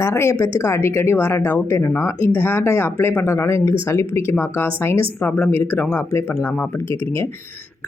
நிறைய பேத்துக்கு அடிக்கடி வர டவுட் என்னென்னா இந்த ஹேர் டை அப்ளை பண்ணுறதுனால எங்களுக்கு சளி பிடிக்குமாக்கா? சைனஸ் ப்ராப்ளம் இருக்கிறவங்க அப்ளை பண்ணலாமா அப்படின்னு கேட்குறீங்க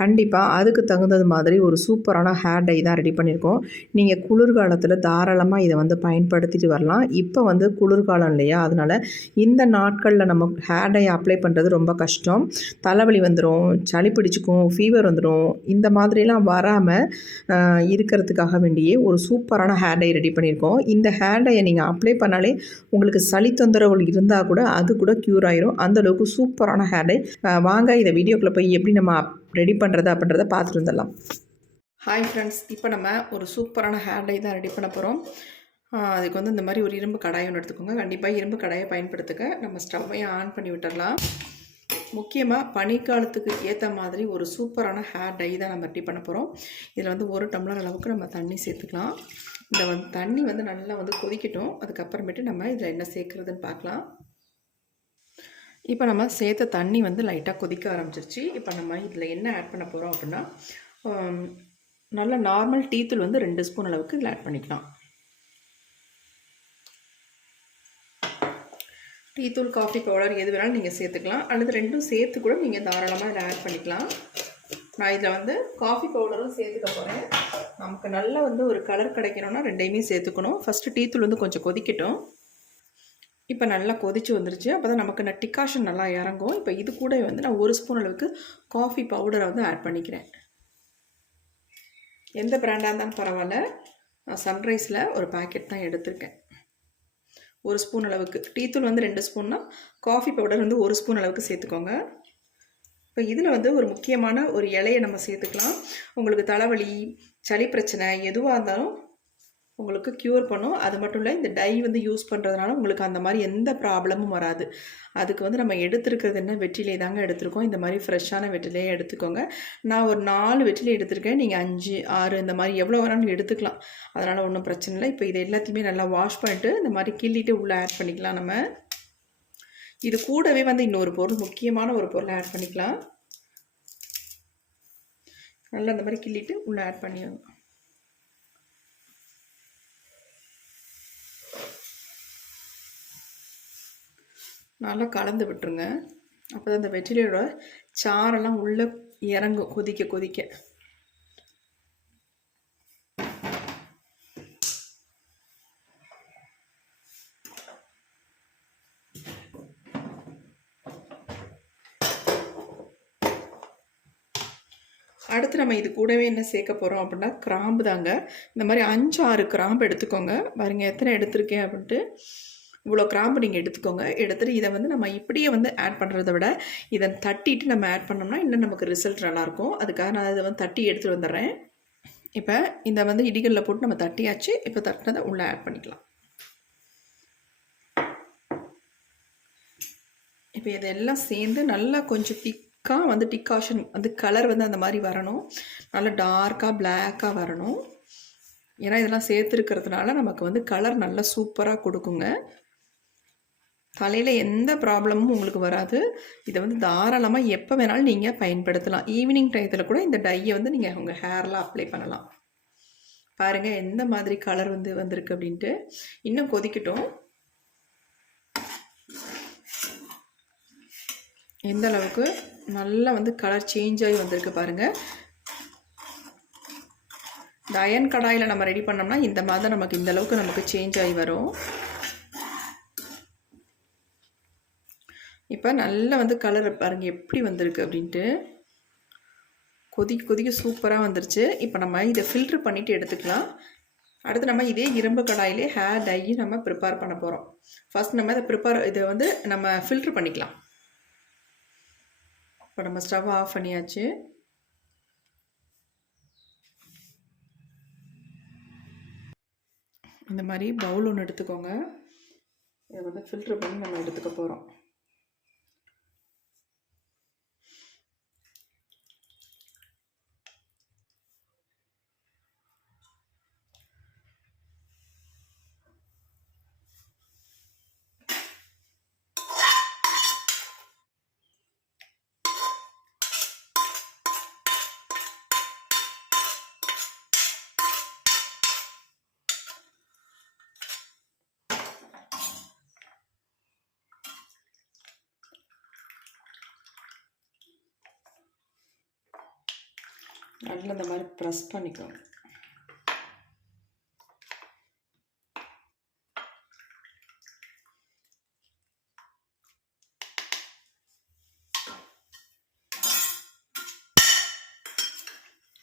கண்டிப்பாக அதுக்கு தகுந்தது மாதிரி ஒரு சூப்பரான ஹேர் டை தான் ரெடி பண்ணியிருக்கோம். நீங்கள் குளிர்காலத்தில் தாராளமாக இதை வந்து பயன்படுத்திட்டு வரலாம். இப்போ வந்து குளிர்காலம் இல்லையா? அதனால் இந்த நாட்களில் நம்ம ஹேர் டை அப்ளை பண்ணுறது ரொம்ப கஷ்டம். தலைவலி வந்துடும் சளி பிடிச்சிக்கும் ஃபீவர் வந்துடும் இந்த மாதிரிலாம் வராமல் இருக்கிறதுக்காக வேண்டியே ஒரு சூப்பரான ஹேர் டை ரெடி பண்ணியிருக்கோம். இந்த ஹேர் டையை நீங்கள் அப்ளை பண்ணாலே உங்களுக்கு சளி தொந்தரவுகள் இருந்தால் கூட அது கூட க்யூர் ஆயிரும். அந்த அளவுக்கு சூப்பரான ஹேர் டை. வாங்க இதை வீடியோக்குள்ளே போய் எப்படி நம்ம ரெடி பண்ணுறது அப்படின்றத பார்த்துட்டு வந்துடலாம். ஹாய் ஃப்ரெண்ட்ஸ் இப்போ நம்ம ஒரு சூப்பரான ஹேர் டை தான் ரெடி பண்ண போகிறோம் அதுக்கு வந்து இந்த மாதிரி ஒரு இரும்பு கடாயை ஒன்று எடுத்துக்கோங்க. கண்டிப்பாக இரும்பு கடாயை பயன்படுத்துக்க நம்ம ஸ்டவ்வையும் ஆன் பண்ணி விட்டுடலாம் முக்கியமாக பனிக்காலத்துக்கு ஏற்ற மாதிரி ஒரு சூப்பரான ஹேர் டை தான் நம்ம ரெடி பண்ண போகிறோம் இதில் வந்து ஒரு டம்ளர் அளவுக்கு நம்ம தண்ணி சேர்த்துக்கலாம். இந்த வந்து தண்ணி வந்து நல்லா வந்து கொதிக்கட்டும். அதுக்கப்புறமேட்டு நம்ம இதில் என்ன சேர்க்குறதுன்னு பார்க்கலாம். இப்போ நம்ம சேர்த்த தண்ணி வந்து லைட்டாக கொதிக்க ஆரம்பிச்சிருச்சு. இப்போ நம்ம இதில் என்ன ஆட் பண்ண போகிறோம் அப்படின்னா நல்ல நார்மல் டீத்தூள் வந்து ரெண்டு ஸ்பூன் அளவுக்கு இதில் ஆட் பண்ணிக்கலாம். டீத்தூள் காஃபி பவுடர் எது வேணாலும் நீங்கள் சேர்த்துக்கலாம். அல்லது ரெண்டும் சேர்த்து கூட நீங்கள் தாராளமாக இதில் ஆட் பண்ணிக்கலாம். நான் இதில் வந்து காஃபி பவுடரும் சேர்த்துக்க போகிறேன் நமக்கு நல்ல வந்து ஒரு கலர் கிடைக்கணும்னா ரெண்டையுமே சேர்த்துக்கணும். ஃபஸ்ட்டு டீத்தூள் வந்து கொஞ்சம் கொதிக்கட்டும். இப்போ நல்லா கொதிச்சு வந்துருச்சு. அப்போ தான் நமக்கு நான் டிகாஷன் நல்லா இறங்கும். இப்போ இது கூட வந்து நான் ஒரு ஸ்பூன் அளவுக்கு காஃபி பவுடரை வந்து ஆட் பண்ணிக்கிறேன். எந்த பிராண்டாக இருந்தாலும் பரவாயில்ல. நான் சன்ரைஸில் ஒரு பாக்கெட் தான் எடுத்திருக்கேன். ஒரு ஸ்பூன் அளவுக்கு. டீத்தூள் வந்து ரெண்டு ஸ்பூன்னா காஃபி பவுடர் வந்து ஒரு ஸ்பூன் அளவுக்கு சேர்த்துக்கோங்க. இப்போ இதில் வந்து ஒரு முக்கியமான ஒரு இலையை நம்ம சேர்த்துக்கலாம். உங்களுக்கு தலைவலி சளி பிரச்சனை எதுவாக இருந்தாலும் உங்களுக்கு க்யூர் பண்ணும். அது மட்டும் இல்லை இந்த டை வந்து யூஸ் பண்ணுறதுனால உங்களுக்கு அந்த மாதிரி எந்த ப்ராப்ளமும் வராது. அதுக்கு வந்து நம்ம எடுத்துருக்கிறது என்ன? வெற்றிலை தாங்க எடுத்திருக்கோம். இந்த மாதிரி ஃப்ரெஷ்ஷான வெற்றிலையை எடுத்துக்கோங்க. நான் ஒரு நாலு வெற்றிலை எடுத்திருக்கேன். நீங்கள் அஞ்சு ஆறு இந்த மாதிரி எவ்வளோ வேணாலும் எடுத்துக்கலாம். அதனால் ஒன்றும் பிரச்சனை இல்லை. இப்போ இது எல்லாத்தையுமே நல்லா வாஷ் பண்ணிட்டு இந்த மாதிரி கிள்ளிட்டு உள்ளே ஆட் பண்ணிக்கலாம் நம்ம. இது கூடவே வந்து இன்னொரு பொருள் முக்கியமான ஒரு பொருளை ஆட் பண்ணிக்கலாம். நல்லா இந்த மாதிரி கிள்ளிட்டு உள்ளே ஆட் பண்ணிடணும் நல்லா கலந்து விட்டுருங்க. அப்போ தான் இந்த வெற்றிலையோட சாரெல்லாம் உள்ளே இறங்கும் கொதிக்க கொதிக்க. அடுத்து நம்ம இது கூடவே என்ன சேர்க்க போகிறோம் அப்படின்னா கிராம்பு தாங்க. இந்த மாதிரி அஞ்சு ஆறு கிராம்பு எடுத்துக்கோங்க. பாருங்க எத்தனை எடுத்திருக்கேன் அப்படின்ட்டு. இவ்வளோ கிராம்பு நீங்கள் எடுத்துக்கோங்க. எடுத்துகிட்டு இதை வந்து நம்ம இப்படியே வந்து ஆட் பண்ணுறத விட இதை தட்டிட்டு நம்ம ஆட் பண்ணோம்னா இன்னும் நமக்கு ரிசல்ட் நல்லாயிருக்கும். அதுக்காக நான் இதை வந்து தட்டி எடுத்துகிட்டு வந்துடுறேன். இப்போ இந்த வந்து இடிகளில் போட்டு நம்ம தட்டியாச்சு. இப்போ தட்டினதை உள்ளே ஆட் பண்ணிக்கலாம். இப்போ இதெல்லாம் சேர்ந்து நல்லா கொஞ்சம் திக்காக வந்து டிக்காஷன் வந்து கலர் வந்து அந்த மாதிரி வரணும். நல்லா டார்க்காக பிளாக்காக வரணும். ஏன்னா இதெல்லாம் சேர்த்துருக்கிறதுனால நமக்கு வந்து கலர் நல்லா சூப்பராக கொடுக்குங்க. தலையில் எந்த ப்ராப்ளமும் உங்களுக்கு வராது. இதை வந்து தாராளமாக எப்போ வேணாலும் நீங்கள் பயன்படுத்தலாம். ஈவினிங் டயத்தில் கூட இந்த டையை வந்து நீங்கள் உங்கள் ஹேரில் அப்ளை பண்ணலாம். பாருங்கள் எந்த மாதிரி கலர் வந்து வந்திருக்கு அப்படின்ட்டு. இன்னும் கொதிக்கட்டும். எந்த அளவுக்கு நல்லா வந்து கலர் சேஞ்ச் ஆகி வந்திருக்கு பாருங்கள் இந்த அயன் கடாயில் நம்ம ரெடி பண்ணோம்னா இந்த மாதிரி நமக்கு இந்த அளவுக்கு நமக்கு சேஞ்ச் ஆகி வரும். இப்போ நல்லா வந்து கலர் பாருங்கள் எப்படி வந்திருக்கு அப்படின்ட்டு. கொதிக்க கொதிக்க சூப்பராக வந்துருச்சு. இப்போ நம்ம இதை ஃபில்ட்ரு பண்ணிவிட்டு எடுத்துக்கலாம். அடுத்து நம்ம இதே இரும்பு கடாயிலே ஹேர் டையும் நம்ம ப்ரிப்பேர் பண்ண போகிறோம் ஃபஸ்ட் நம்ம இதை ப்ரிப்பேர் இதை வந்து நம்ம ஃபில்ட்ரு பண்ணிக்கலாம். இப்போ நம்ம ஸ்டவ் ஆஃப் பண்ணியாச்சு. இந்த மாதிரி பவுல் ஒன்று எடுத்துக்கோங்க. இதை வந்து ஃபில்ட்ரு பண்ணி நம்ம எடுத்துக்க போகிறோம் நல்லா இந்த மாதிரி ப்ரெஸ் பண்ணிக்கோங்க.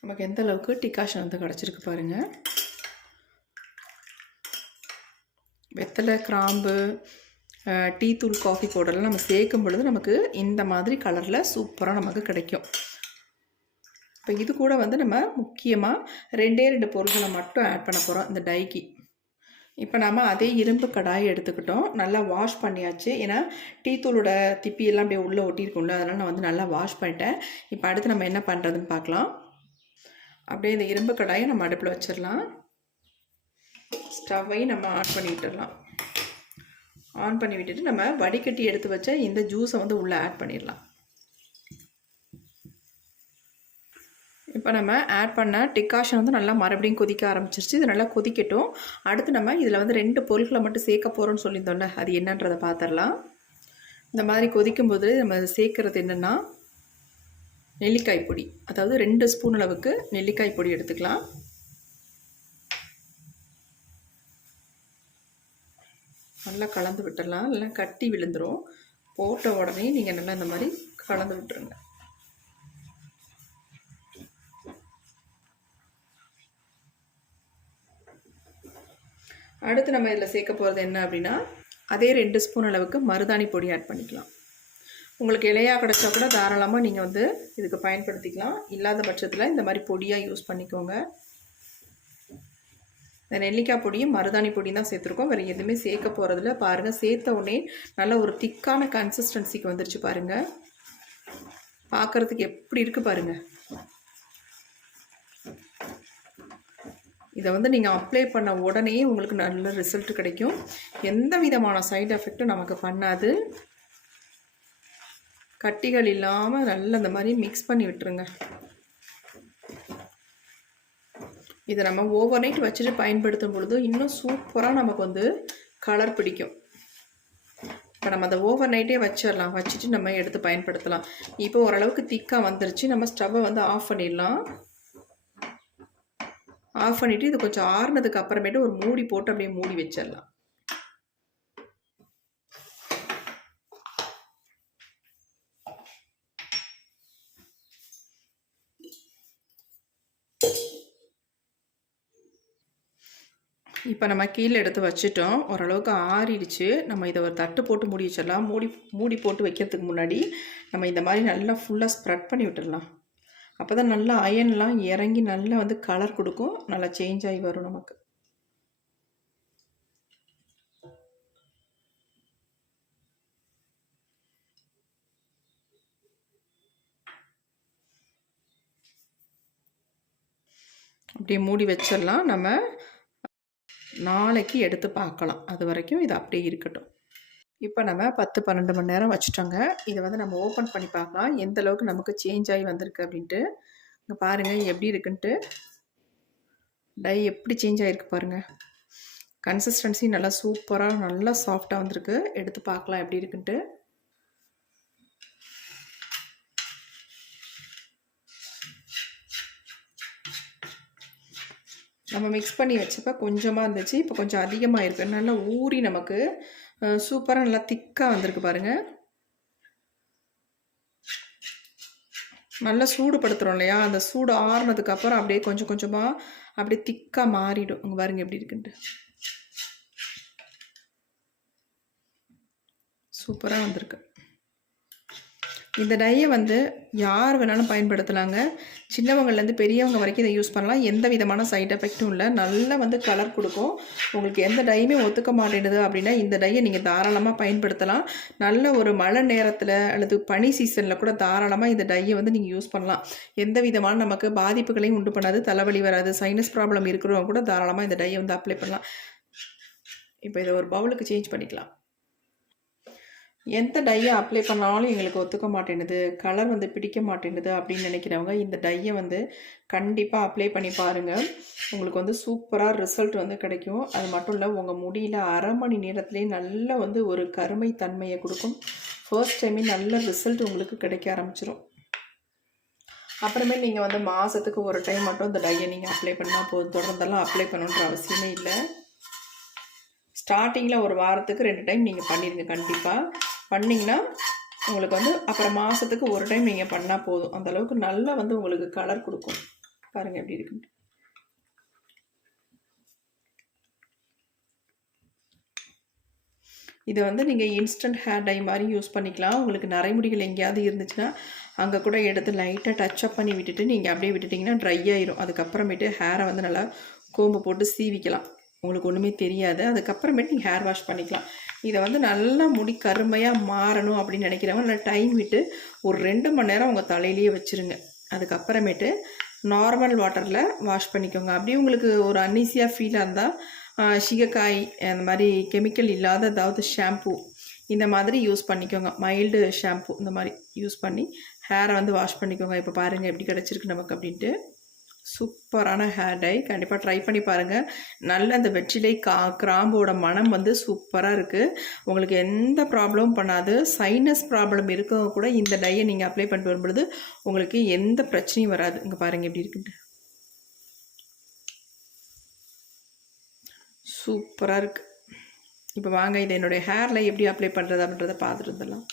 நமக்கு எந்த அளவுக்கு டிகாஷன் வந்து கிடச்சிருக்கு பாருங்கள் வெத்தலை கிராம்பு டீ தூள் காஃபி பவுடர்லாம் நம்ம சேர்க்கும் பொழுது நமக்கு இந்த மாதிரி கலரில் சூப்பராக நமக்கு கிடைக்கும். இப்போ இது கூட வந்து நம்ம முக்கியமாக ரெண்டே ரெண்டு பொருட்களை மட்டும் ஆட் பண்ண போகிறோம் இந்த டைக்கு இப்போ நாம் அதே இரும்பு கடாய் எடுத்துக்கிட்டோம். நல்லா வாஷ் பண்ணியாச்சு. ஏன்னா டீ தூளோட அப்படியே உள்ளே ஒட்டியிருக்கும்ல அதனால் நான் வந்து நல்லா வாஷ் பண்ணிட்டேன். இப்போ அடுத்து நம்ம என்ன பண்ணுறதுன்னு பார்க்கலாம். அப்படியே இந்த இரும்பு கடாயை நம்ம அடுப்பில் வச்சிடலாம். ஸ்டவ்வையும் நம்ம ஆன் பண்ணி விட்டுடலாம். ஆன் பண்ணி விட்டுட்டு நம்ம வடிகட்டி எடுத்து வச்ச இந்த ஜூஸை வந்து உள்ளே ஆட் பண்ணிடலாம். இப்போ நம்ம ஆட் பண்ண டிக்காஷன் வந்து நல்லா மறுபடியும் கொதிக்க ஆரம்பிச்சிருச்சு. இது நல்லா கொதிக்கட்டும். அடுத்து நம்ம இதில் வந்து ரெண்டு பொருட்களை மட்டும் சேர்க்க போகிறோம்னு சொல்லியிருந்தோம்ல அது என்னன்றதை பார்த்துடலாம். இந்த மாதிரி கொதிக்கும்போது நம்ம சேர்க்குறது என்னென்னா நெல்லிக்காய் பொடி. அதாவது ரெண்டு ஸ்பூன் அளவுக்கு நெல்லிக்காய் பொடி எடுத்துக்கலாம். நல்லா கலந்து விட்டுடலாம். இல்லைன்னா கட்டி விழுந்துடும் போட்ட உடனே நீங்கள் நல்லா இந்த மாதிரி கலந்து விட்டுருங்க. அடுத்து நம்ம இதில் சேர்க்க போகிறது என்ன அப்படின்னா அதே ரெண்டு ஸ்பூன் அளவுக்கு மருதாணி பொடி ஆட் பண்ணிக்கலாம். உங்களுக்கு இலையா கிடச்சா கூட தாராளமாக நீங்கள் வந்து இதுக்கு பயன்படுத்திக்கலாம். இல்லாத பட்சத்தில் இந்த மாதிரி பொடியாக யூஸ் பண்ணிக்கோங்க. இந்த நெல்லிக்காய் பொடியும் மருதாணி பொடியும் தான் சேர்த்துருக்கோம். வேறு எதுவுமே சேர்க்க போகிறதில்ல. பாருங்கள் சேர்த்த உடனே நல்ல ஒரு திக்கான கன்சிஸ்டன்சிக்கு வந்துருச்சு பாருங்கள் பார்க்குறதுக்கு எப்படி இருக்குது பாருங்கள் இதை வந்து நீங்கள் அப்ளை பண்ண உடனே உங்களுக்கு நல்ல ரிசல்ட் கிடைக்கும். எந்த விதமான சைடு எஃபெக்ட்டும் நமக்கு பண்ணாது. கட்டிகள் இல்லாமல் நல்ல இந்த மாதிரி மிக்ஸ் பண்ணி விட்டுருங்க. இதை நம்ம ஓவர் நைட் வச்சுட்டு பயன்படுத்தும் பொழுது இன்னும் சூப்பராக நமக்கு வந்து கலர் பிடிக்கும். இப்போ நம்ம அதை ஓவர் நைட்டே வச்சிடலாம். வச்சுட்டு நம்ம எடுத்து பயன்படுத்தலாம். இப்போ ஓரளவுக்கு திக்காக வந்துருச்சு. நம்ம ஸ்டவ்வை வந்து ஆஃப் பண்ணிடலாம். ஆஃப் பண்ணிவிட்டு இது கொஞ்சம் ஆறுனதுக்கு அப்புறமேட்டு ஒரு மூடி போட்டு அப்படியே மூடி வச்சிடலாம். இப்போ நம்ம கீழே எடுத்து வச்சிட்டோம். ஓரளவுக்கு ஆறிடுச்சு. நம்ம இதை ஒரு தட்டு போட்டு மூடி வச்சிடலாம். மூடி மூடி போட்டு வைக்கிறதுக்கு முன்னாடி நம்ம இந்த மாதிரி நல்லா ஃபுல்லாக ஸ்ப்ரெட் பண்ணி விட்டுடலாம். அப்போ தான் நல்லா அயன்லாம் இறங்கி நல்லா வந்து கலர் கொடுக்கும். நல்லா சேஞ்ச் ஆகி வரும் நமக்கு. அப்படியே மூடி வச்சிடலாம். நம்ம நாளைக்கு எடுத்து பார்க்கலாம். அது வரைக்கும் இது அப்படியே இருக்கட்டும். இப்போ நம்ம பத்து பன்னெண்டு மணி நேரம் வச்சுட்டோங்க. இதை வந்து நம்ம ஓப்பன் பண்ணி பார்க்கலாம். எந்த அளவுக்கு நமக்கு சேஞ்ச் ஆகி வந்திருக்கு அப்படின்ட்டு. இங்கே பாருங்கள் எப்படி இருக்குன்ட்டு. டை எப்படி சேஞ்ச் ஆகிருக்கு பாருங்கள் கன்சிஸ்டன்சி நல்லா சூப்பராக நல்லா சாஃப்டாக வந்திருக்கு. எடுத்து பார்க்கலாம் எப்படி இருக்குன்ட்டு. நம்ம மிக்ஸ் பண்ணி வச்சப்போ கொஞ்சமாக இருந்துச்சு. இப்போ கொஞ்சம் அதிகமாக இருக்குது நல்லா ஊறி நமக்கு சூப்பராக நல்லா திக்காக வந்திருக்கு பாருங்கள் நல்லா சூடுபடுத்துகிறோம் இல்லையா? அந்த சூடு ஆறுனதுக்கப்புறம் அப்படியே கொஞ்சம் கொஞ்சமாக அப்படியே திக்காக மாறிடும். அங்கே பாருங்கள் எப்படி இருக்குன்ட்டு. சூப்பராக வந்திருக்கு. இந்த டையை வந்து யார் வேணாலும் பயன்படுத்தலாங்க. சின்னவங்கள்லேருந்து பெரியவங்க வரைக்கும் இதை யூஸ் பண்ணலாம். எந்த விதமான சைட் எஃபெக்ட்டும் இல்லை. நல்லா வந்து கலர் கொடுக்கும். உங்களுக்கு எந்த டையுமே ஒத்துக்க மாட்டேங்குது அப்படின்னா இந்த டையை நீங்கள் தாராளமாக பயன்படுத்தலாம். நல்ல ஒரு மழை நேரத்தில் அல்லது பனி சீசனில் கூட தாராளமாக இந்த டையை வந்து நீங்கள் யூஸ் பண்ணலாம். எந்த விதமான நமக்கு பாதிப்புகளையும் உண்டு பண்ணாது. தலைவலி வராது. சைனஸ் ப்ராப்ளம் இருக்கிறவங்க கூட தாராளமாக இந்த டையை வந்து அப்ளை பண்ணலாம். இப்போ இதை ஒரு பவுலுக்கு சேஞ்ச் பண்ணிக்கலாம். எந்த டையை அப்ளை பண்ணாலும் எங்களுக்கு ஒத்துக்க மாட்டேனுது கலர் வந்து பிடிக்க மாட்டேனுது அப்படின்னு நினைக்கிறவங்க இந்த டையை வந்து கண்டிப்பாக அப்ளை பண்ணி பாருங்கள் உங்களுக்கு வந்து சூப்பராக ரிசல்ட் வந்து கிடைக்கும். அது மட்டும் இல்லை உங்கள் முடியில் அரை மணி நேரத்துலேயே நல்ல வந்து ஒரு கருமை தன்மையை கொடுக்கும். ஃபர்ஸ்ட் டைமே நல்ல ரிசல்ட் உங்களுக்கு கிடைக்க ஆரம்பிச்சிடும் அப்புறமே நீங்கள் வந்து மாதத்துக்கு ஒரு டைம் மட்டும் இந்த டையை நீங்கள் அப்ளை பண்ணால் போதும். தொடர்ந்தெல்லாம் அப்ளை பண்ணணுன்ற அவசியமே இல்லை. ஸ்டார்டிங்கில் ஒரு வாரத்துக்கு ரெண்டு டைம் நீங்கள் பண்ணிடுங்க கண்டிப்பாக பண்ணிங்கன்னா உங்களுக்கு வந்து அப்புறம் மாதத்துக்கு ஒரு டைம் நீங்கள் பண்ணால் போதும். அந்தளவுக்கு நல்லா வந்து உங்களுக்கு கலர் கொடுக்கும். பாருங்கள் எப்படி இருக்குன்னு இதை வந்து நீங்கள் இன்ஸ்டன்ட் ஹேர் டை மாதிரி யூஸ் பண்ணிக்கலாம். உங்களுக்கு நரைமுடிகள் எங்கேயாவது இருந்துச்சுன்னா அங்கே கூட எடுத்து லைட்டாக டச் அப் பண்ணி விட்டுட்டு நீங்கள் அப்படியே விட்டுட்டிங்கன்னா ட்ரை ஆயிரும். அதுக்கப்புறமேட்டு ஹேரை வந்து நல்லா கோம்பு போட்டு சீவிக்கலாம். உங்களுக்கு ஒன்றுமே தெரியாது. அதுக்கப்புறமேட்டு நீங்கள் ஹேர் வாஷ் பண்ணிக்கலாம். இதை வந்து நல்லா முடி கருமையாக மாறணும் அப்படின்னு நினைக்கிறவங்க நல்லா டைம் விட்டு ஒரு ரெண்டு மணி நேரம் உங்கள் தலையிலேயே வச்சுருங்க. அதுக்கப்புறமேட்டு நார்மல் வாட்டரில் வாஷ் பண்ணிக்கோங்க. அப்படியே உங்களுக்கு ஒரு அன்னீசியாக ஃபீலாக இருந்தால் சிகக்காய் அந்த மாதிரி கெமிக்கல் இல்லாத ஏதாவது ஷாம்பு இந்த மாதிரி யூஸ் பண்ணிக்கோங்க. மைல்டு ஷாம்பு இந்த மாதிரி யூஸ் பண்ணி ஹேரை வந்து வாஷ் பண்ணிக்கோங்க. இப்போ பாருங்கள் எப்படி கிடச்சிருக்கு நமக்கு அப்படின்ட்டு. சூப்பரான ஹேர் டை கண்டிப்பாக ட்ரை பண்ணி பாருங்கள் நல்ல அந்த வெற்றிலை கா கிராம்போட மனம் வந்து சூப்பராக இருக்குது உங்களுக்கு எந்த ப்ராப்ளமும் பண்ணாது. சைனஸ் ப்ராப்ளம் இருக்கவங்க கூட இந்த டையை நீங்கள் அப்ளை பண்ணிட்டு வரும்பொழுது உங்களுக்கு எந்த பிரச்சனையும் வராது. இங்கே பாருங்கள் எப்படி இருக்குது சூப்பராக இருக்குது இப்போ வாங்க இதை என்னுடைய ஹேரில் எப்படி அப்ளை பண்ணுறது அப்படின்றத பார்த்துட்டு வந்துடலாம்.